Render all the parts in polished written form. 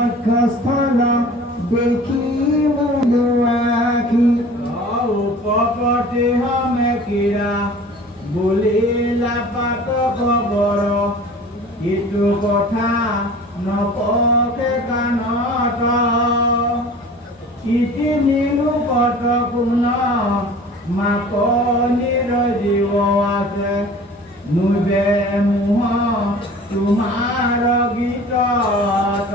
বক্ষস্থল দেখি মূল আখি উপপতি হমে কিৰা বুলিলা পাত খবৰ ইটো কথা নপকে কাণত ইতি নিলু কত কোন মাকনিৰ জীৱ আছে নুবে মোহ তোমাৰ গীতত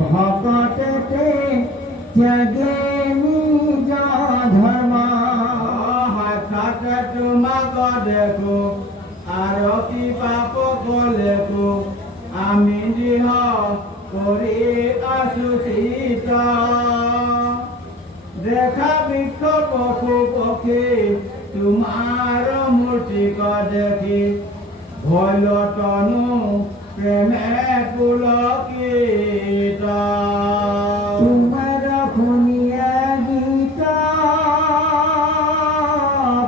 ভকতে ত্যাগে নিজ ধৰ্ম হঠাৎ তোমাক দেখো আৰু কি পাপ কলেকো আমি দিহ কৰি আছো চিত দেখা বৃক্ষ পশু পক্ষী তোমাৰ মূৰ্তিক দেখি ভয়তনু প্ৰেমে পুলকিত তোমাৰ শুনিয়া গীত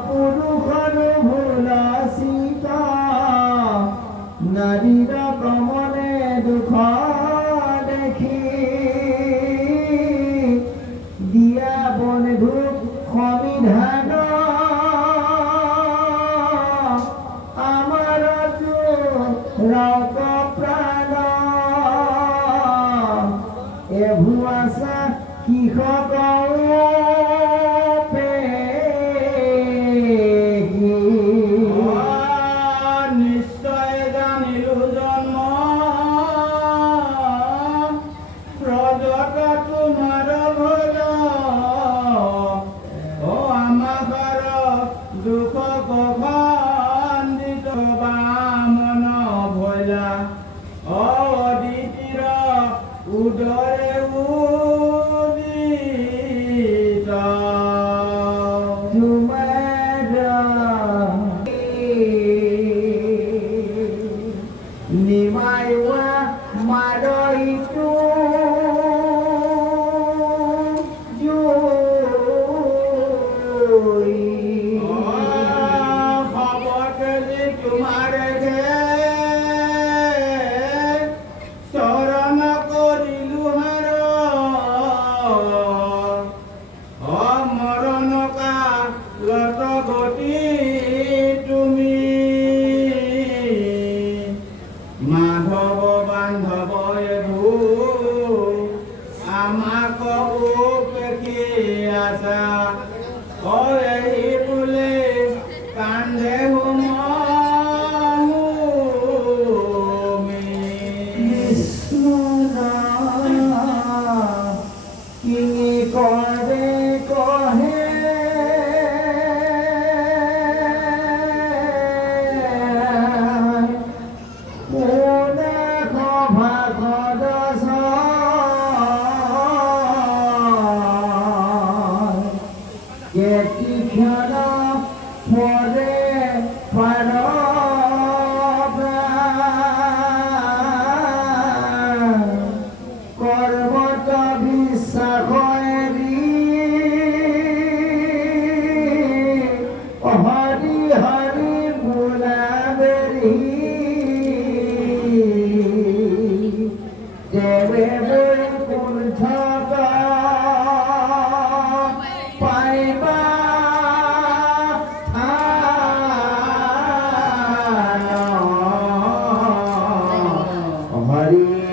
পুৰুষৰ ভুল চিত নাৰীৰ কমলে দুখ দেখি দিয়া বন্ধু সমিধান আমাৰ ৰক প্ৰাণ এভুৱাছা কৃষক নিশ্চয় জানিলো জন্ম প্ৰজত তোমাৰ ভোজ আমাৰ দুখ খণ্ডিত বামন ভোলা অদিতিৰ উদৰে উদিত তোমাৰ নিমাইৱা মাৰইটো তোমাৰ চৰণ কৰিলো হাৰ মৰণ কালত গতি তুমি মাধৱ বান্ধৱ এবু আমাক উপেক্ষি আছা এই বোলে কান্দে কৰে কহে ক্ষণ পৰে পাৰ কৰ্মত বিশ্বাস হৰি হৰি বোলাবেৰি দেবে বৈকুণ্ঠ পাইবা